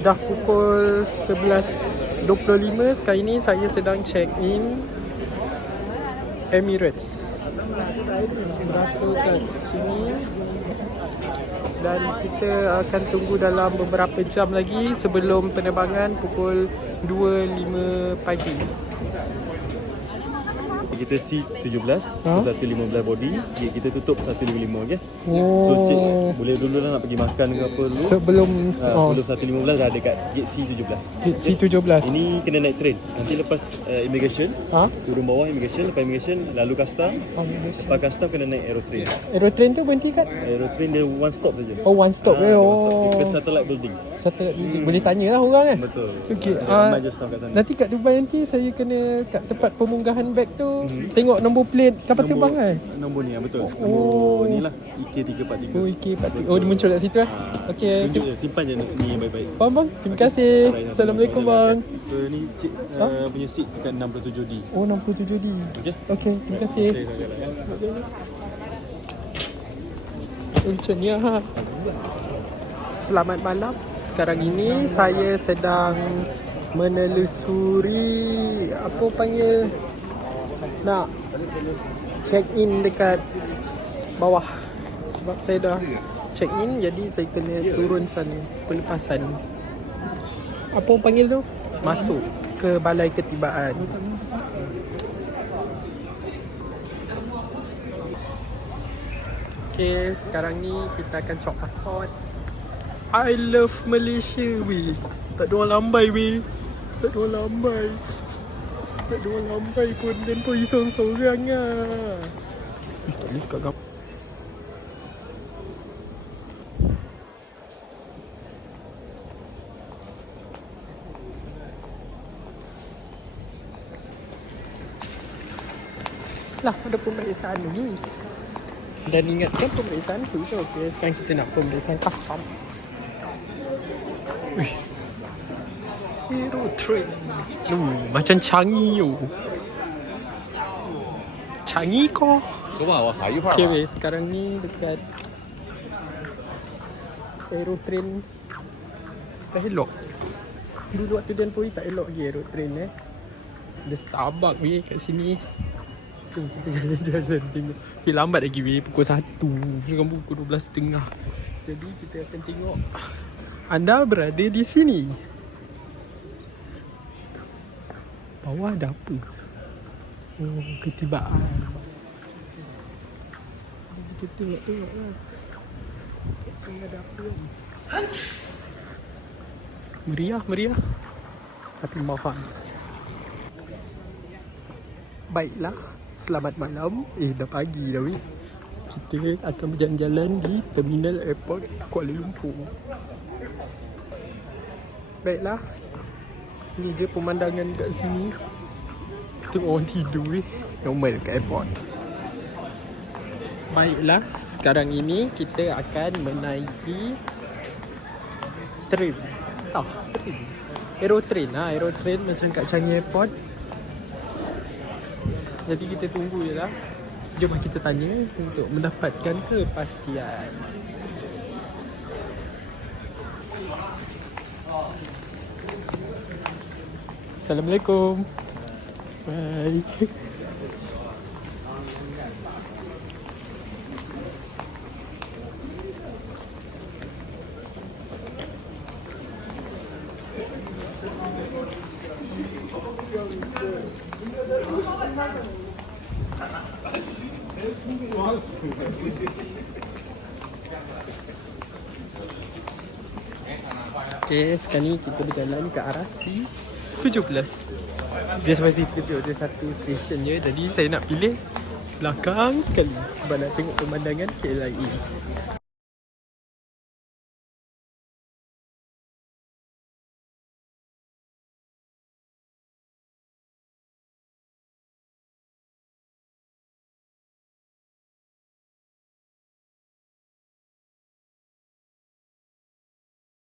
Dah pukul 11.25 Sekarang ini saya sedang check in Emirates. Berapa kat sini. Dan kita akan tunggu dalam beberapa jam lagi Sebelum penerbangan pukul 2.05 pagi Kita seat 17, Ha? ha? 115 body, gate kita tutup 155 okey. Oh. So cik boleh dulu lah nak pergi makan ke apa dulu. Sebelum Ha, oh, sebelum 115 dah ada kat gate C17. gate C17 Ini kena naik train. Nanti lepas uh, immigration, Ha? turun bawah immigration, lepas immigration lalu custom, Oh, lepas custom kena naik aerotrain. Aerotrain tu berhenti kat? Aerotrain dia one stop saja. Oh one stop Ha, eh. one stop. Dia Oh. ke satellite building. Satellite building. Boleh tanya lah orang kan? Betul. Okey, ah, kat sana. Nanti kat Dubai nanti saya kena kat tempat pemunggahan beg tu tengok nombor plate kapal terbang kan? Nombor ni, ah, betul. Oh. Nombor ni lah, IK343. Oh, IK43. Oh, dia muncul kat situ eh? Okey. Tunjuk je, simpan je ni baik-baik. Bang, bang. Terima kasih. Assalamualaikum, bang. So ni cik uh, punya seat dekat 67D. Oh, 67D. Okey. Okey, terima kasih. Saya sangat ya. Oh, macam ni ha. Selamat malam. Sekarang ini saya sedang menelusuri apa panggil nak check in dekat bawah sebab saya dah check in jadi saya kena turun sana pelepasan apa orang panggil tu masuk ke balai ketibaan Okay, sekarang ni kita akan cop pasport. I love Malaysia, weh. Tak ada orang lambai, weh. Tak ada orang lambai. Tak ada orang lambai pun. Dan pun isong-sorang lah. Eh, tak boleh kat gambar. Lah, ada pemeriksaan ni. Dan ingatkan pemeriksaan tu je okay, Sekarang kita nak pemeriksaan custom Wih Hero train Loh, Macam Changi yo. Changi ko. Cuba awak Hayu pak Okay weh sekarang ni dekat Hero train Tak elok. Dulu waktu dia pun tak elok lagi aero train eh. Ada Starbuck weh kat sini. Jom kita jalan-jalan tengok. Okay lambat lagi weh pukul 1 Sekarang pukul 12.30 Jadi kita akan tengok. Anda berada di sini. Bawah ada apa? Oh, ketibaan. Kita tengok-tengok lah Kat sini ada apa kan? Meriah, meriah. Tapi mahal Baiklah Selamat malam. Eh dah pagi dah weh. Kita akan berjalan-jalan di Terminal Airport Kuala Lumpur. Baiklah Ini je pemandangan kat sini Tengok orang tidur weh Normal kat airport Baiklah, sekarang ini kita akan menaiki train. Tau, train. Aerotrain lah, aerotrain macam kat Changi Airport. Jadi kita tunggu je lah. Jom kita tanya untuk mendapatkan kepastian. Assalamualaikum. Bye. Okay, sekarang ni kita berjalan ke arah C17 Dia sampai situ tu ada satu stesen je Jadi saya nak pilih belakang sekali Sebab nak tengok pemandangan KLIA